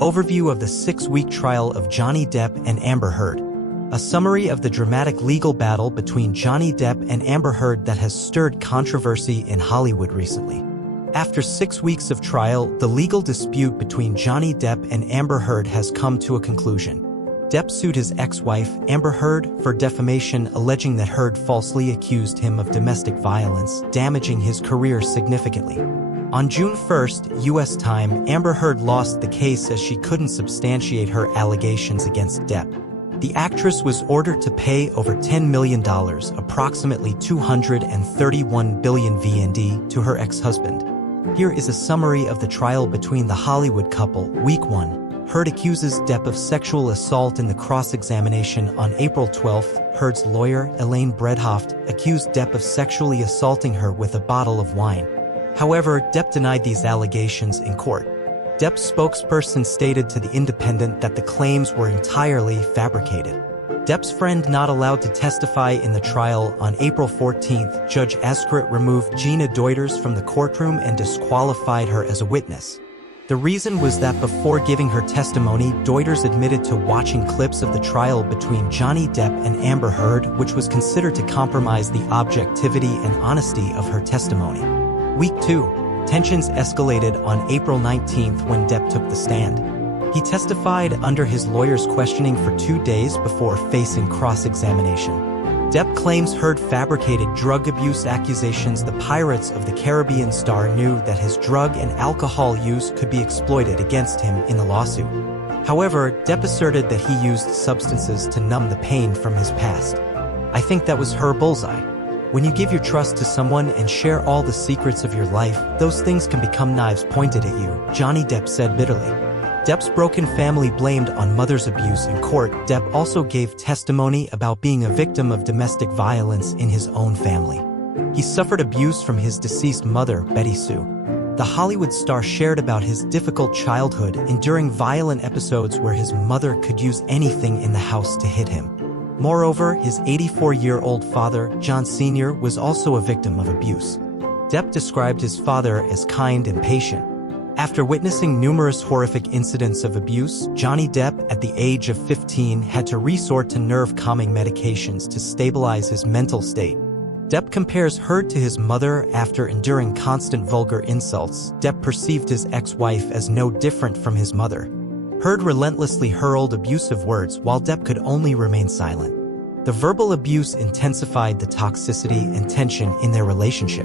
Overview of the 6-week trial of Johnny Depp and Amber Heard. A summary of the dramatic legal battle between Johnny Depp and Amber Heard that has stirred controversy in Hollywood recently. After 6 weeks of trial, the legal dispute between Johnny Depp and Amber Heard has come to a conclusion. Depp sued his ex-wife, Amber Heard, for defamation, alleging that Heard falsely accused him of domestic violence, damaging his career significantly. On June 1st, U.S. time, Amber Heard lost the case as she couldn't substantiate her allegations against Depp. The actress was ordered to pay over $10 million, approximately 231 billion VND, to her ex-husband. Here is a summary of the trial between the Hollywood couple. Week 1. Heard accuses Depp of sexual assault. In the cross-examination on April 12th, Heard's lawyer, Elaine Bredhoft, accused Depp of sexually assaulting her with a bottle of wine. However, Depp denied these allegations in court. Depp's spokesperson stated to The Independent that the claims were entirely fabricated. Depp's friend not allowed to testify in the trial. On April 14th, Judge Askrit removed Gina Deuters from the courtroom and disqualified her as a witness. The reason was that before giving her testimony, Deuters admitted to watching clips of the trial between Johnny Depp and Amber Heard, which was considered to compromise the objectivity and honesty of her testimony. Week 2. Tensions escalated on April 19th when Depp took the stand. He testified under his lawyer's questioning for 2 days before facing cross-examination. Depp claims Heard fabricated drug abuse accusations. The Pirates of the Caribbean star knew that his drug and alcohol use could be exploited against him in the lawsuit. However, Depp asserted that he used substances to numb the pain from his past. "I think that was her bullseye. When you give your trust to someone and share all the secrets of your life, those things can become knives pointed at you," Johnny Depp said bitterly. Depp's broken family blamed on mother's abuse in court. Depp also gave testimony about being a victim of domestic violence in his own family. He suffered abuse from his deceased mother, Betty Sue. The Hollywood star shared about his difficult childhood, enduring violent episodes where his mother could use anything in the house to hit him. Moreover, his 84-year-old father, John Sr., was also a victim of abuse. Depp described his father as kind and patient. After witnessing numerous horrific incidents of abuse, Johnny Depp, at the age of 15, had to resort to nerve-calming medications to stabilize his mental state. Depp compares Heard to his mother. After enduring constant vulgar insults, Depp perceived his ex-wife as no different from his mother. Heard relentlessly hurled abusive words while Depp could only remain silent. The verbal abuse intensified the toxicity and tension in their relationship.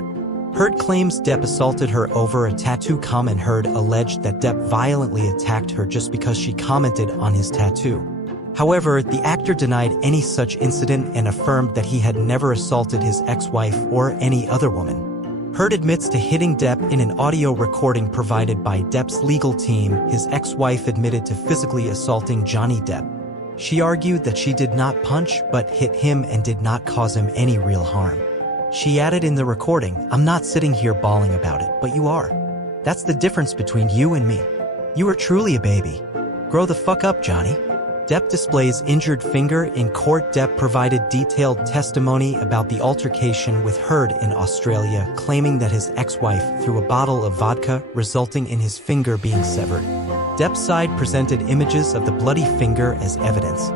Heard claims Depp assaulted her over a tattoo comment. Heard alleged that Depp violently attacked her just because she commented on his tattoo. However, the actor denied any such incident and affirmed that he had never assaulted his ex-wife or any other woman. Heard admits to hitting Depp in an audio recording provided by Depp's legal team. His ex-wife admitted to physically assaulting Johnny Depp. She argued that she did not punch but hit him and did not cause him any real harm. She added in the recording, "I'm not sitting here bawling about it, but you are. That's the difference between you and me. You are truly a baby. Grow the fuck up, Johnny." Depp displays injured finger in court. Depp provided detailed testimony about the altercation with Heard in Australia, claiming that his ex-wife threw a bottle of vodka, resulting in his finger being severed. Depp's side presented images of the bloody finger as evidence.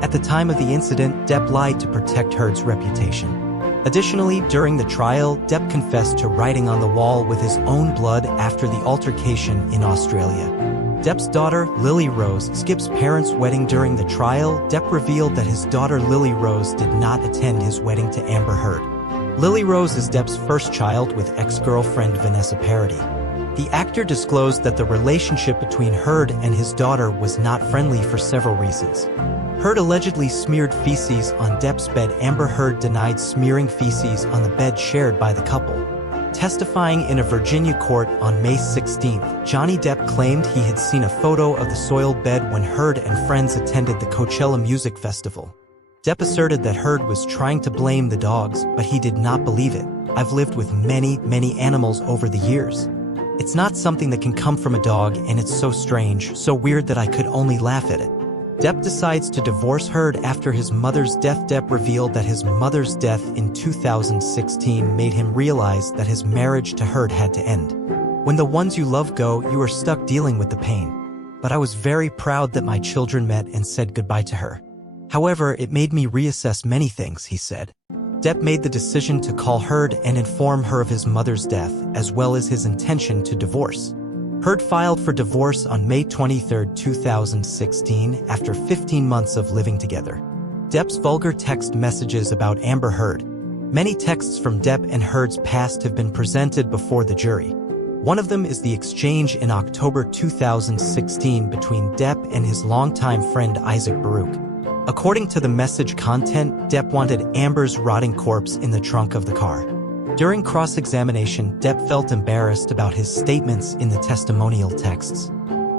At the time of the incident, Depp lied to protect Heard's reputation. Additionally, during the trial, Depp confessed to writing on the wall with his own blood after the altercation in Australia. Depp's daughter, Lily Rose, skips parents' wedding. During the trial, Depp revealed that his daughter Lily Rose did not attend his wedding to Amber Heard. Lily Rose is Depp's first child with ex-girlfriend Vanessa Paradis. The actor disclosed that the relationship between Heard and his daughter was not friendly for several reasons. Heard allegedly smeared feces on Depp's bed. Amber Heard denied smearing feces on the bed shared by the couple. Testifying in a Virginia court on May 16th, Johnny Depp claimed he had seen a photo of the soiled bed when Heard and friends attended the Coachella Music Festival. Depp asserted that Heard was trying to blame the dogs, but he did not believe it. "I've lived with many animals over the years. It's not something that can come from a dog, and it's so strange, so weird that I could only laugh at it." Depp decides to divorce Heard after his mother's death. Depp revealed that his mother's death in 2016 made him realize that his marriage to Heard had to end. When the ones you love go, you are stuck dealing with the pain. but I was very proud that my children met and said goodbye to her. However, it made me reassess many things, he said. Depp made the decision to call Heard and inform her of his mother's death, as well as his intention to divorce. Heard filed for divorce on May 23, 2016, after 15 months of living together. Depp's vulgar text messages about Amber Heard. Many texts from Depp and Heard's past have been presented before the jury. One of them is the exchange in October 2016 between Depp and his longtime friend Isaac Baruch. According to the message content, Depp wanted Amber's rotting corpse in the trunk of the car. During cross-examination, Depp felt embarrassed about his statements in the testimonial texts.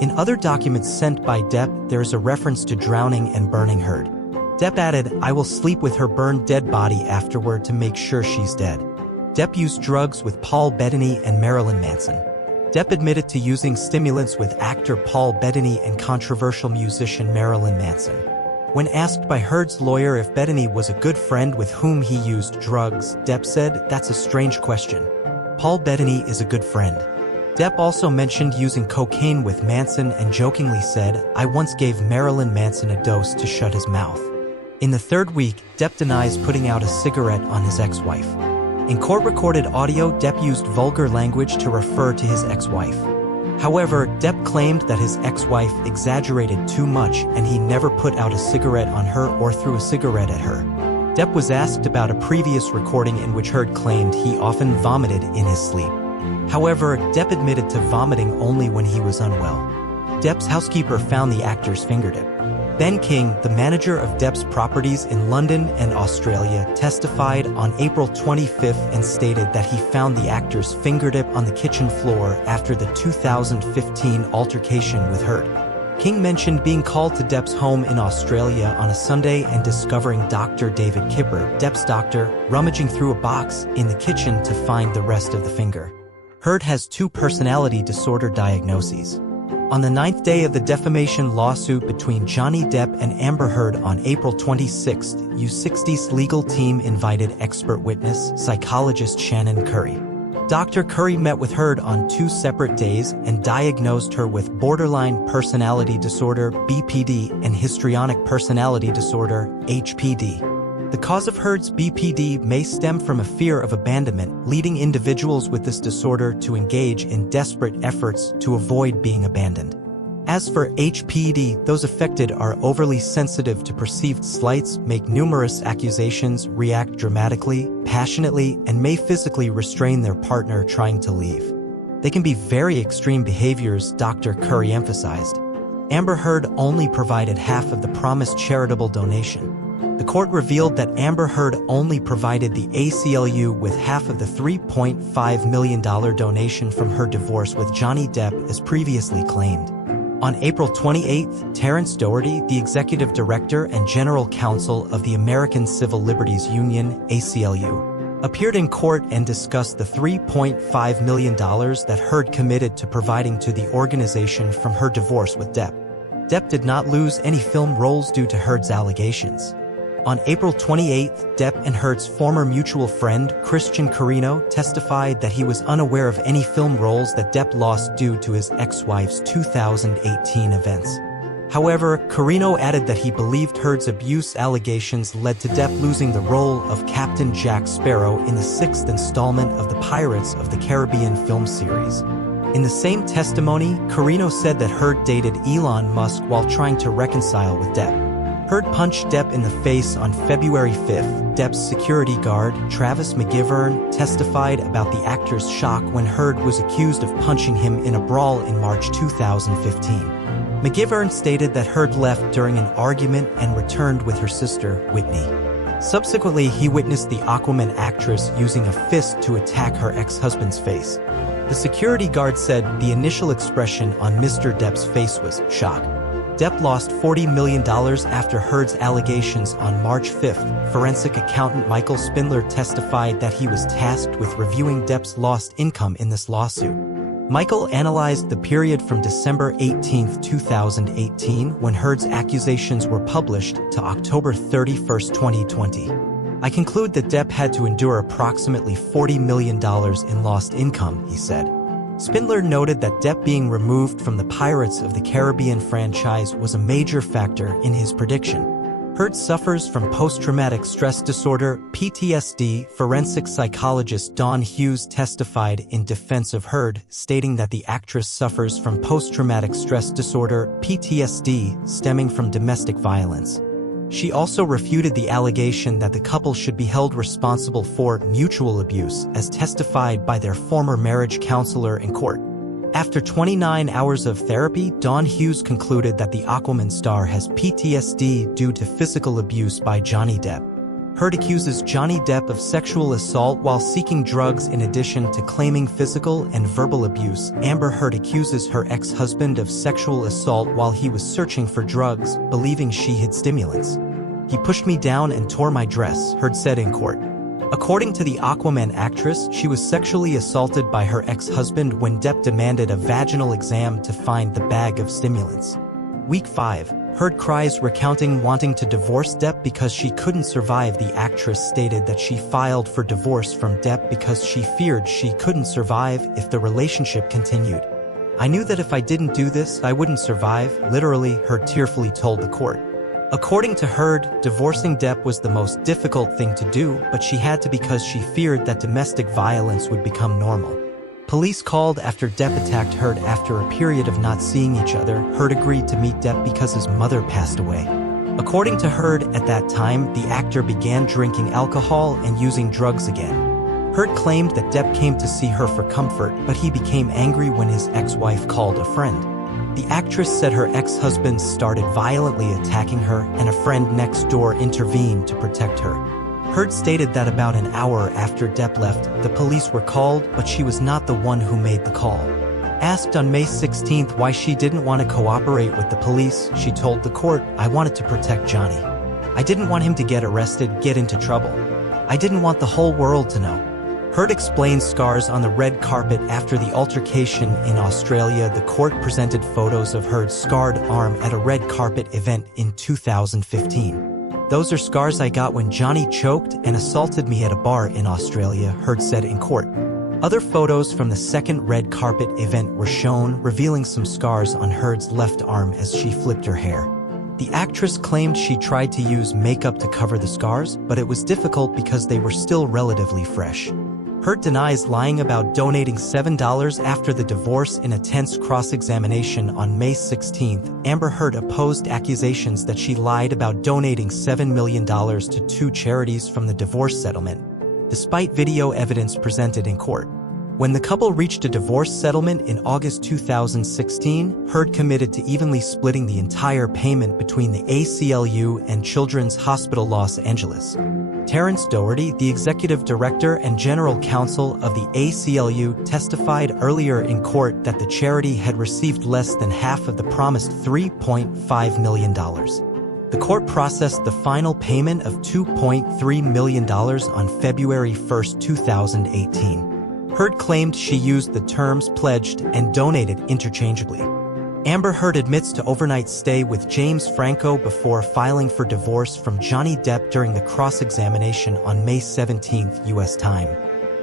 In other documents sent by Depp, there is a reference to drowning and burning Heard. Depp added, "I will sleep with her burned dead body afterward to make sure she's dead." Depp used drugs with Paul Bettany and Marilyn Manson. Depp admitted to using stimulants with actor Paul Bettany and controversial musician Marilyn Manson. When asked by Heard's lawyer if Bettany was a good friend with whom he used drugs, Depp said, "That's a strange question. Paul Bettany is a good friend." Depp also mentioned using cocaine with Manson and jokingly said, "I once gave Marilyn Manson a dose to shut his mouth." In the third week, Depp denies putting out a cigarette on his ex-wife. In court-recorded audio, Depp used vulgar language to refer to his ex-wife. However, Depp claimed that his ex-wife exaggerated too much and he never put out a cigarette on her or threw a cigarette at her. Depp was asked about a previous recording in which Heard claimed he often vomited in his sleep. However, Depp admitted to vomiting only when he was unwell. Depp's housekeeper found the actor's fingertip. Ben King, the manager of Depp's properties in London and Australia, testified on April 25 and stated that he found the actor's fingertip on the kitchen floor after the 2015 altercation with Heard. King mentioned being called to Depp's home in Australia on a Sunday and discovering Dr. David Kipper, Depp's doctor, rummaging through a box in the kitchen to find the rest of the finger. Heard has 2 personality disorder diagnoses. On the 9th day of the defamation lawsuit between Johnny Depp and Amber Heard on April 26, U60's legal team invited expert witness, psychologist Shannon Curry. Dr. Curry met with Heard on 2 separate days and diagnosed her with borderline personality disorder, BPD, and histrionic personality disorder, HPD. The cause of Heard's BPD may stem from a fear of abandonment, leading individuals with this disorder to engage in desperate efforts to avoid being abandoned. As for HPD, those affected are overly sensitive to perceived slights, make numerous accusations, react dramatically, passionately, and may physically restrain their partner trying to leave. They can be very extreme behaviors, Dr. Curry emphasized. Amber Heard only provided half of the promised charitable donation. The court revealed that Amber Heard only provided the ACLU with half of the $3.5 million donation from her divorce with Johnny Depp as previously claimed. On April 28, Terrence Doherty, the executive director and general counsel of the American Civil Liberties Union, ACLU, appeared in court and discussed the $3.5 million that Heard committed to providing to the organization from her divorce with Depp. Depp did not lose any film roles due to Heard's allegations. On April 28, Depp and Heard's former mutual friend, Christian Carino, testified that he was unaware of any film roles that Depp lost due to his ex-wife's 2018 events. However, Carino added that he believed Heard's abuse allegations led to Depp losing the role of Captain Jack Sparrow in the 6th installment of the Pirates of the Caribbean film series. In the same testimony, Carino said that Heard dated Elon Musk while trying to reconcile with Depp. Heard punched Depp in the face on February 5. Depp's security guard, Travis McGivern, testified about the actor's shock when Heard was accused of punching him in a brawl in March 2015. McGivern stated that Heard left during an argument and returned with her sister, Whitney. Subsequently, he witnessed the Aquaman actress using a fist to attack her ex-husband's face. The security guard said the initial expression on Mr. Depp's face was shock. Depp lost $40 million after Heard's allegations on March 5. Forensic accountant Michael Spindler testified that he was tasked with reviewing Depp's lost income in this lawsuit. Michael analyzed the period from December 18, 2018, when Heard's accusations were published, to October 31, 2020. I conclude that Depp had to endure approximately $40 million in lost income, he said. Spindler noted that Depp being removed from the Pirates of the Caribbean franchise was a major factor in his prediction. Heard suffers from post-traumatic stress disorder, PTSD. Forensic psychologist Dawn Hughes testified in defense of Heard, stating that the actress suffers from post-traumatic stress disorder, PTSD, stemming from domestic violence. She also refuted the allegation that the couple should be held responsible for mutual abuse, as testified by their former marriage counselor in court. After 29 hours of therapy, Dawn Hughes concluded that the Aquaman star has PTSD due to physical abuse by Johnny Depp. Heard accuses Johnny Depp of sexual assault while seeking drugs in addition to claiming physical and verbal abuse. Amber Heard accuses her ex-husband of sexual assault while he was searching for drugs, believing she hid stimulants. "He pushed me down and tore my dress," Heard said in court. According to the Aquaman actress, she was sexually assaulted by her ex-husband when Depp demanded a vaginal exam to find the bag of stimulants. Week 5. Heard cries recounting wanting to divorce Depp because she couldn't survive. The actress stated that she filed for divorce from Depp because she feared she couldn't survive if the relationship continued. "I knew that if I didn't do this, I wouldn't survive," literally, Heard tearfully told the court. According to Heard, divorcing Depp was the most difficult thing to do, but she had to because she feared that domestic violence would become normal. Police called after Depp attacked Heard after a period of not seeing each other. Heard agreed to meet Depp because his mother passed away. According to Heard, at that time, the actor began drinking alcohol and using drugs again. Heard claimed that Depp came to see her for comfort, but he became angry when his ex-wife called a friend. The actress said her ex-husband started violently attacking her and a friend next door intervened to protect her. Heard stated that about an hour after Depp left, the police were called, but she was not the one who made the call. Asked on May 16 why she didn't want to cooperate with the police, she told the court, "I wanted to protect Johnny. I didn't want him to get arrested, get into trouble. I didn't want the whole world to know." Heard explained scars on the red carpet after the altercation in Australia. The court presented photos of Heard's scarred arm at a red carpet event in 2015. "Those are scars I got when Johnny choked and assaulted me at a bar in Australia," Heard said in court. Other photos from the second red carpet event were shown, revealing some scars on Heard's left arm as she flipped her hair. The actress claimed she tried to use makeup to cover the scars, but it was difficult because they were still relatively fresh. Heard denies lying about donating $7 after the divorce in a tense cross-examination on May 16. Amber Heard opposed accusations that she lied about donating $7 million to 2 charities from the divorce settlement, despite video evidence presented in court. When the couple reached a divorce settlement in August 2016, Heard committed to evenly splitting the entire payment between the ACLU and Children's Hospital Los Angeles. Terrence Doherty, the executive director and general counsel of the ACLU, testified earlier in court that the charity had received less than half of the promised $3.5 million. The court processed the final payment of $2.3 million on February 1, 2018. Heard claimed she used the terms pledged and donated interchangeably. Amber Heard admits to overnight stay with James Franco before filing for divorce from Johnny Depp during the cross-examination on May 17 U.S. time.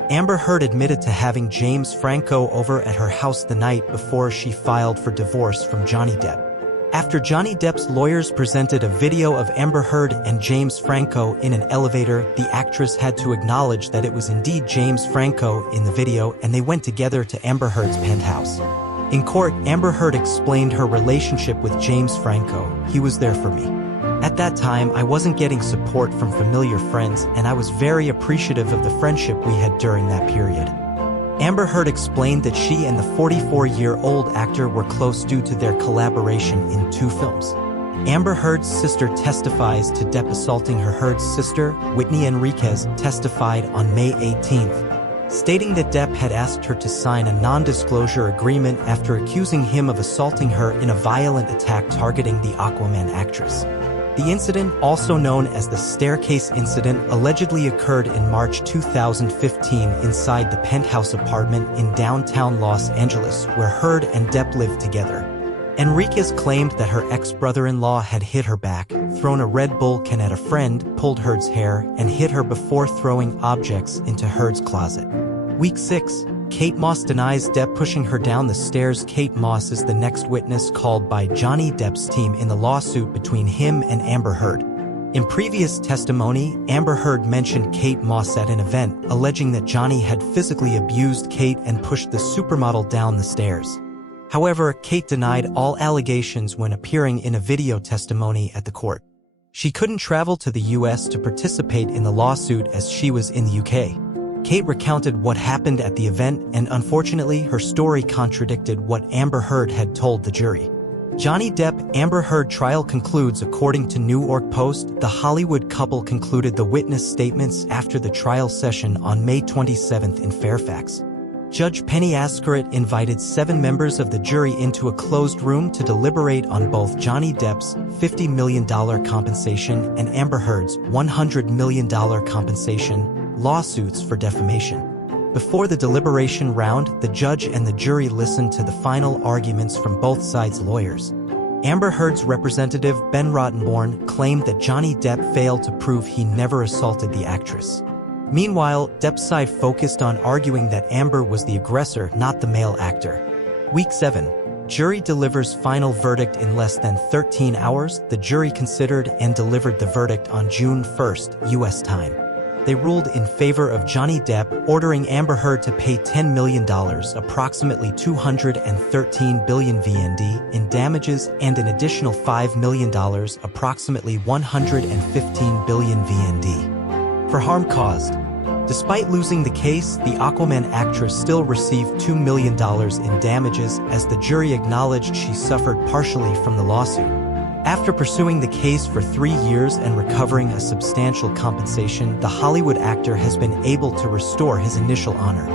Amber Heard admitted to having James Franco over at her house the night before she filed for divorce from Johnny Depp. After Johnny Depp's lawyers presented a video of Amber Heard and James Franco in an elevator, the actress had to acknowledge that it was indeed James Franco in the video and they went together to Amber Heard's penthouse. In court, Amber Heard explained her relationship with James Franco. "He was there for me. At that time, I wasn't getting support from familiar friends, and I was very appreciative of the friendship we had during that period." Amber Heard explained that she and the 44-year-old actor were close due to their collaboration in 2 films. Amber Heard's sister testifies to Depp assaulting her. Heard's sister, Whitney Enriquez, testified on May 18th, stating that Depp had asked her to sign a non-disclosure agreement after accusing him of assaulting her in a violent attack targeting the Aquaman actress. The incident, also known as the staircase incident, allegedly occurred in March 2015 inside the penthouse apartment in downtown Los Angeles, where Heard and Depp lived together. Enriquez claimed that her ex-brother-in-law had hit her back, thrown a Red Bull can at a friend, pulled Heard's hair, and hit her before throwing objects into Heard's closet. Week 6. Kate Moss denies Depp pushing her down the stairs. Kate Moss is the next witness called by Johnny Depp's team in the lawsuit between him and Amber Heard. In previous testimony, Amber Heard mentioned Kate Moss at an event, alleging that Johnny had physically abused Kate and pushed the supermodel down the stairs. However, Kate denied all allegations when appearing in a video testimony at the court. She couldn't travel to the US to participate in the lawsuit as she was in the UK. Kate recounted what happened at the event, and unfortunately, her story contradicted what Amber Heard had told the jury. Johnny Depp-Amber Heard trial concludes. According to New York Post, the Hollywood couple concluded the witness statements after the trial session on May 27 in Fairfax. Judge Penny Askerit invited 7 members of the jury into a closed room to deliberate on both Johnny Depp's $50 million compensation and Amber Heard's $100 million compensation lawsuits for defamation. Before the deliberation round, the judge and the jury listened to the final arguments from both sides' lawyers. Amber Heard's representative, Ben Rottenborn, claimed that Johnny Depp failed to prove he never assaulted the actress. Meanwhile, Depp's side focused on arguing that Amber was the aggressor, not the male actor. Week 7. Jury delivers final verdict in less than 13 hours. The jury considered and delivered the verdict on June 1, U.S. time. They ruled in favor of Johnny Depp, ordering Amber Heard to pay $10 million, approximately 213 billion VND, in damages and an additional $5 million, approximately 115 billion VND, for harm caused. Despite losing the case, the Aquaman actress still received $2 million in damages, as the jury acknowledged she suffered partially from the lawsuit. After pursuing the case for 3 years and recovering a substantial compensation, the Hollywood actor has been able to restore his initial honor.